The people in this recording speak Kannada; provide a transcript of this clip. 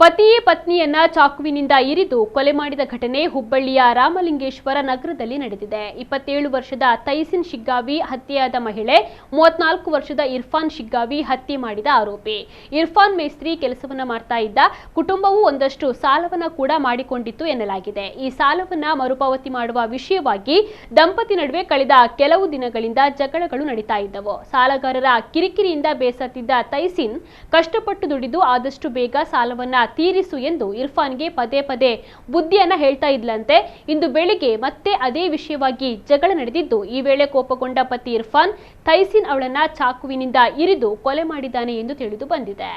ಪತಿಯೇ ಪತ್ನಿಯನ್ನ ಚಾಕುವಿನಿಂದ ಇರಿದು ಕೊಲೆ ಮಾಡಿದ ಘಟನೆ ಹುಬ್ಬಳ್ಳಿಯ ರಾಮಲಿಂಗೇಶ್ವರ ನಗರದಲ್ಲಿ ನಡೆದಿದೆ. 27 ವರ್ಷದ ತೈಸಿನ್ ಶಿಗ್ಗಾವಿ ಹತ್ಯೆಯಾದ ಮಹಿಳೆ 34 ವರ್ಷದ ಇರ್ಫಾನ್ ಶಿಗ್ಗಾವಿ ಹತ್ಯೆ ಮಾಡಿದ ಆರೋಪಿ. ಇರ್ಫಾನ್ ಮೇಸ್ತ್ರಿ ಕೆಲಸವನ್ನ ಮಾಡ್ತಾ ಇದ್ದ. ಕುಟುಂಬವು ಒಂದಷ್ಟು ಸಾಲವನ್ನ ಕೂಡ ಮಾಡಿಕೊಂಡಿತ್ತು ಎನ್ನಲಾಗಿದೆ. ಈ ಸಾಲವನ್ನ ಮರುಪಾವತಿ ಮಾಡುವ ವಿಷಯವಾಗಿ ದಂಪತಿ ನಡುವೆ ಕಳೆದ ಕೆಲವು ದಿನಗಳಿಂದ ಜಗಳಗಳು ನಡೀತಾ ಇದ್ದವು. ಸಾಲಗಾರರ ಕಿರಿಕಿರಿಯಿಂದ ಬೇಸತ್ತಿದ್ದ ತೈಸಿನ್ ಕಷ್ಟಪಟ್ಟು ದುಡಿದು ಆದಷ್ಟು ಬೇಗ ಸಾಲವನ್ನ ತೀರಿಸು ಎಂದು ಇರ್ಫಾನ್ಗೆ ಪದೇ ಪದೇ ಬುದ್ಧಿಯನ್ನ ಹೇಳ್ತಾ ಇದ್ಲಂತೆ. ಇಂದು ಬೆಳಿಗ್ಗೆ ಮತ್ತೆ ಅದೇ ವಿಷಯವಾಗಿ ಜಗಳ ನಡೆದಿದ್ದು, ಈ ವೇಳೆ ಕೋಪಗೊಂಡ ಪತಿ ಇರ್ಫಾನ್ ತೈಸಿನ್ ಅವಳನ್ನ ಚಾಕುವಿನಿಂದ ಇರಿದು ಕೊಲೆ ಮಾಡಿದ್ದಾನೆ ಎಂದು ತಿಳಿದು ಬಂದಿದೆ.